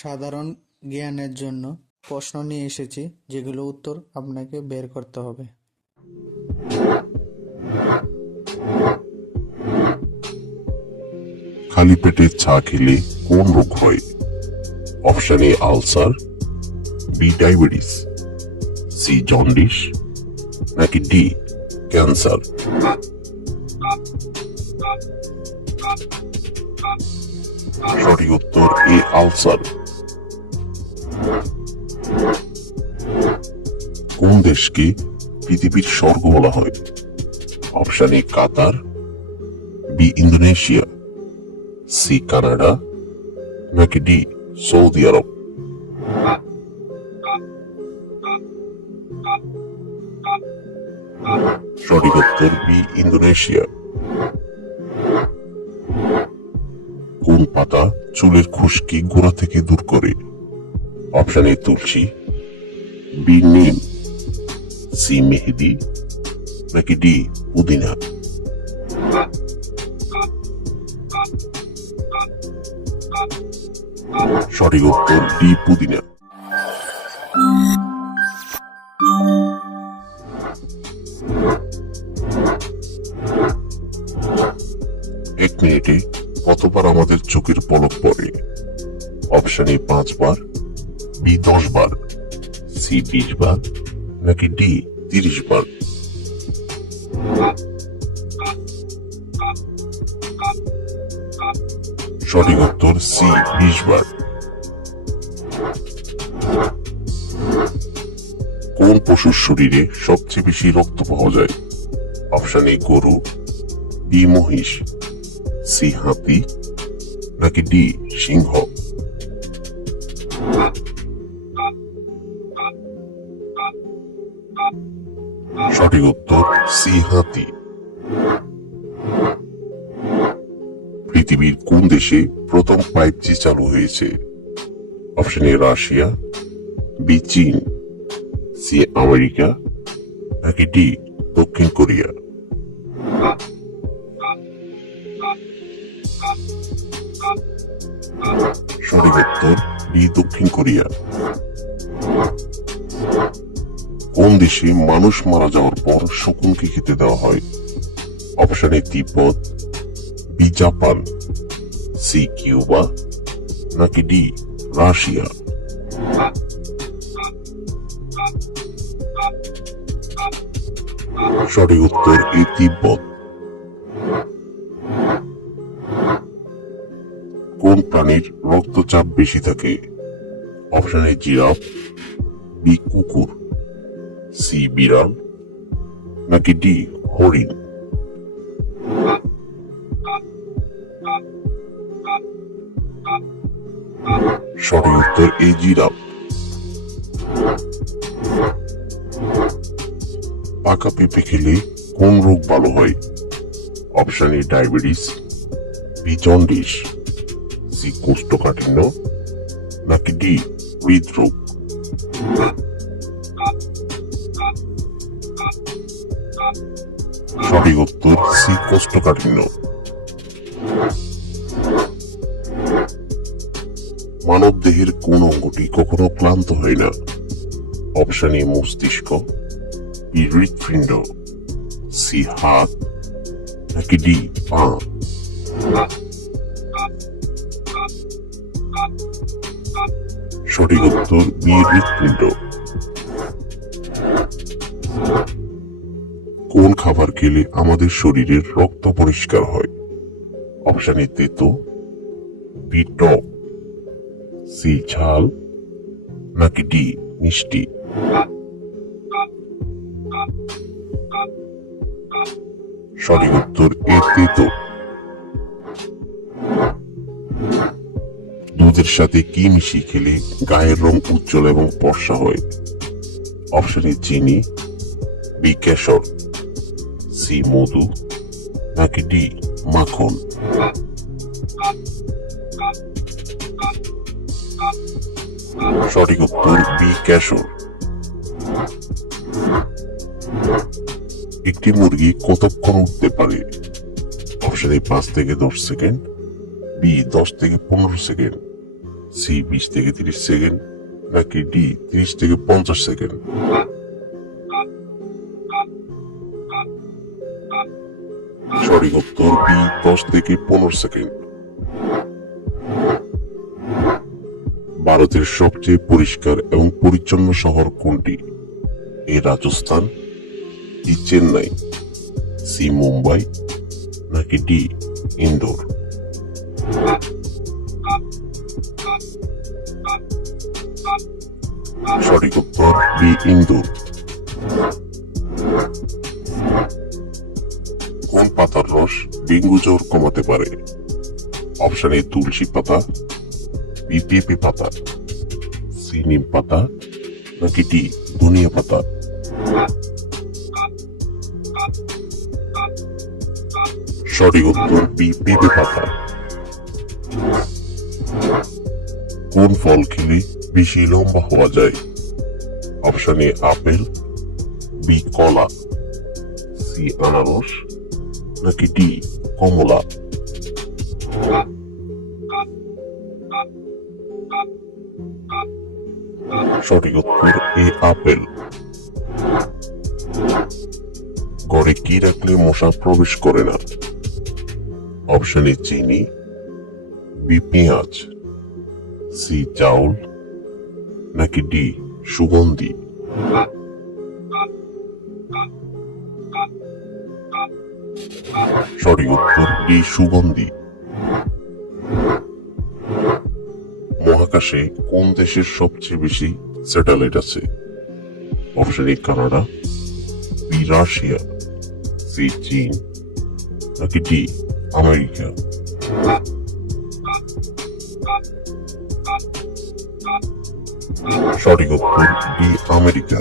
সাধারণ জ্ঞানের জন্য প্রশ্ন নিয়ে এসেছি, যেগুলো উত্তর আপনাকে বের করতে হবে। খালি পেটে চা খেলে কোন রোগ হয়? Option A ulcer, B diabetes, C jaundice, নাকি ডি ক্যান্সার। সঠিক উত্তর এ আলসার। কোন দেশকে পৃথিবীর স্বর্গ বলা হয়? Option A Qatar, B Indonesia, C Canada, নাকি ডি সৌদি আরব। সঠিক উত্তর বি ইন্দোনেশিয়া। কোন পাতা চুলের খুশকি গোড়া থেকে দূর করে? অপশন এ তুলসী, বি নিম, সি মেহেদি, নাকি ডি পুদিনা। সঠিক উত্তর ডি পুদিনা। এক মিনিটে কতবার আমাদের চোখের পলক পড়ে? অপশন এ 5 বার, বি 10 বার, সি 20 বার, নাকি ডি 30 বার। সঠিক উত্তর সি 20 বার। কোন পশুর শরীরে সবচেয়ে বেশি রক্ত পাওয়া যায়? অপশন এ গরু, বি মহিষ, সি হাতি, নাকি ডি সিংহ। সঠিক উত্তর সি হাতি। পৃথিবীর কোন দেশে প্রথম 5G চালু হয়েছে? অপশন এ রাশিয়া, বি চীন, সি আমেরিকা, নাকি ডি দক্ষিণ কোরিয়া। সঠিক উত্তর ডি দক্ষিণ কোরিয়া। কোন দেশে মানুষ মারা যাওয়ার পর শকুনকে খেতে দেওয়া হয়? অপশন এ তিব্বত, বি জাপান, সি কিউবা, নাকি ডি রাশিয়া। সঠিক উত্তর এ তিব্বত। কোন প্রাণীর রক্তচাপ বেশি থাকে? অপশন এ জিরাফ, বি কুকুর, সি বিড়াল, নাকি ডি হরিণ। সঠিক উত্তর এ জিরাফ। পাকা পেঁপে খেলে কোন রোগ ভালো হয়? Option A diabetes, B jaundice, C কোষ্ঠকাঠিন্য, নাকি ডি হৃদরোগ। সঠিক উত্তর সি কোষ্ঠকাঠিন্য। মানব দেহের কোন অঙ্গটি কখনো ক্লান্ত হয় না? অপশন এ মস্তিষ্ক, বি হৃৎপিণ্ড, সি হাত, নাকি ডি পা। সঠিক উত্তর বি হৃৎপিণ্ড। কোন খাবার খেলে আমাদের শরীরের রক্ত পরিষ্কার হয়? অপশন এ তেতো, বি টক, সি ঝাল, নাকি ডি মিষ্টি। সঠিক উত্তর এ তেতো। দুধের সাথে কি মিশিয়ে খেলে গায়ের রং উজ্জ্বল এবং ফর্সা হয়? অপশন এ চিনি, বি কেশর, সি মধু, নাকি ডি মাখন। সঠিক উত্তর বি কেশর। একটি মুরগি কতক্ষণ উঠতে পারে? অপশন এ 5 থেকে 10 সেকেন্ড, বি 10 থেকে 15 সেকেন্ড, সি 20 থেকে 30 সেকেন্ড নাকি ডি 30 থেকে 50 সেকেন্ড? সঠিক উত্তর বি 10 থেকে 15 সেকেন্ড। ভারতের সবচেয়ে পরিষ্কার এবং পরিচ্ছন্ন শহর কোনটি? এ রাজস্থান, বি চেন্নাই, সি মুম্বাই নাকি ডি ইন্দোর? সঠিক উত্তর বি ইন্দোর। কোন পাতার রস ডেঙ্গু জ্বর কমাতে পারে? অপশন এ তুলসী পাতা, বি পেঁপে পাতা, সি নিম পাতা নাকি ডি ধনিয়া পাতা? সঠিক উত্তর বি পেঁপে পাতা। কোন ফল খেলে বেশি লম্বা হওয়া যায়? অপশন এ আপেল, বি কলা, সি আনারস নাকি ডি কমলা? সঠিক উত্তর এ আপেল। ঘরে কি রাখলে মশা প্রবেশ করে না? অপশন এ চিনি, বি পেঁয়াজ, সি চাউল নাকি ডি সুগন্ধি? সঠিক উত্তর ডি সুগন্ধি। মহাকাশে কোন দেশের সবচেয়ে বেশি স্যাটেলাইট আছে? Option A Canada, B Russia, C চীন নাকি ডি আমেরিকা? সঠিক উত্তর ডি আমেরিকা।